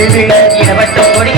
இளவட்டம் கொடி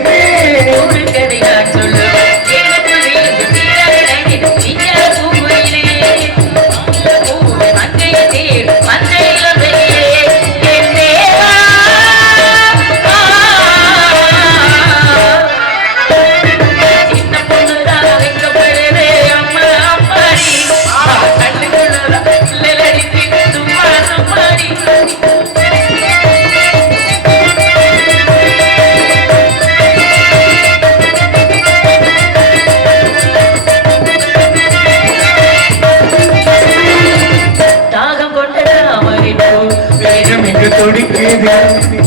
துடிக்குது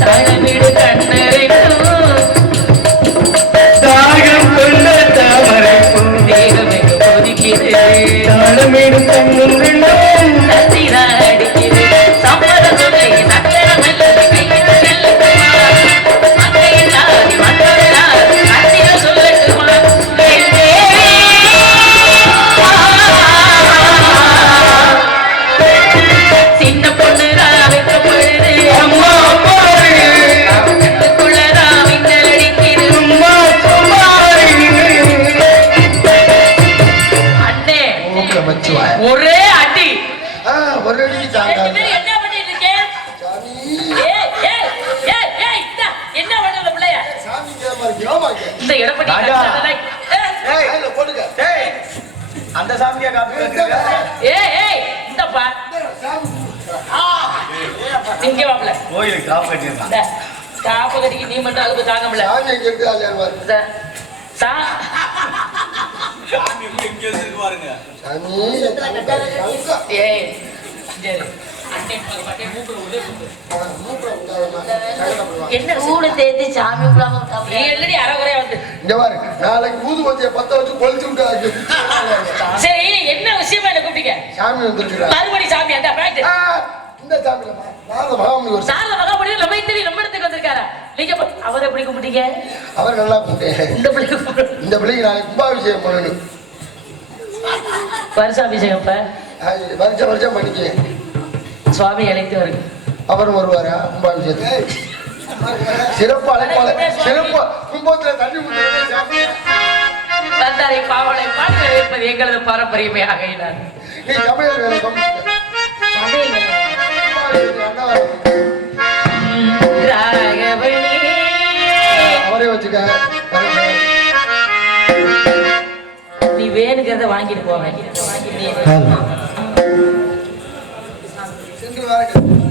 தாயமிடு கண்ணரைக்கும் தாகம் கொண்ட தாமரை தேகம் எங்கு கொதிக்குது? தாளமேடும் தங்கும் வச்சுவாய். ஒரே அடி ஆ, ஒரு தாங்காது. பேரும் என்ன பண்ணிட்டு இருக்கேன் சாமி, ஏய், ஏய், ஏய், ஏய், இந்தா, என்ன பண்ணுது பிள்ளைய? சாமி கேமா கே. இந்த. கட்டதெல்லாம், ஏய், கையில போடுங்க. டேய் அந்த சாமியா காப்பி ஏய், ஏய், இந்தப்பா, சாமி இங்க வாப்புல. கோயிலுக்கு காப்பு கட்டியிருக்கான் இந்த, காப்பு கட்டிக்கு நீ மட்டும் அழுப்பு தாங்க முடியல. சாமி இருக்கு பாருங்க. என்ன கூடு தேத்தி சாமி இங்க பாரு நாளைக்கு ஊது வச்சிய பத்த வச்சு கொளுத்தி விட்டாங்க சரி என்ன விஷயமா என்ன கூப்பிட்டீங்க? சாமி வந்துருக்குறா மறுபடி சாமி அந்த பேண்ட் ஆ, இந்த சாமி நாத மகாமணி ஒரு சாரத நம்ம தெரியும் நம்ம இடத்துக்கு வந்திருக்காரா? நீங்க அவரை எப்படி கும்பிட்டீங்க அவர் நல்லா கூப்பிட்டேன். இந்த பிள்ளைக்கு. இந்த பிள்ளைக்கு நாளைக்கு கும்பாபிஷேகம் பண்ணணும். வருஷாபிஷேகம் இப்ப வருஷம் வருஷம் பண்ணிக்க. சுவாமி அழைத்து வருங்க. அவரும் வருவாரா? கும்பாபிஷேகத்துக்கு. சிறப்பு அழைப்பாளர். சிறப்பு. கும்பத்துல தண்ணி. தந்தாரை பாவலை பாடி வரவேற்பது எங்களது பாரம்பரியமே ஆகையினார் நீ சமையல் வேலை அவரே வச்சுக்க. நீ வேணுங்கிறத வாங்கிட்டு போவேன். हाँ। हेलो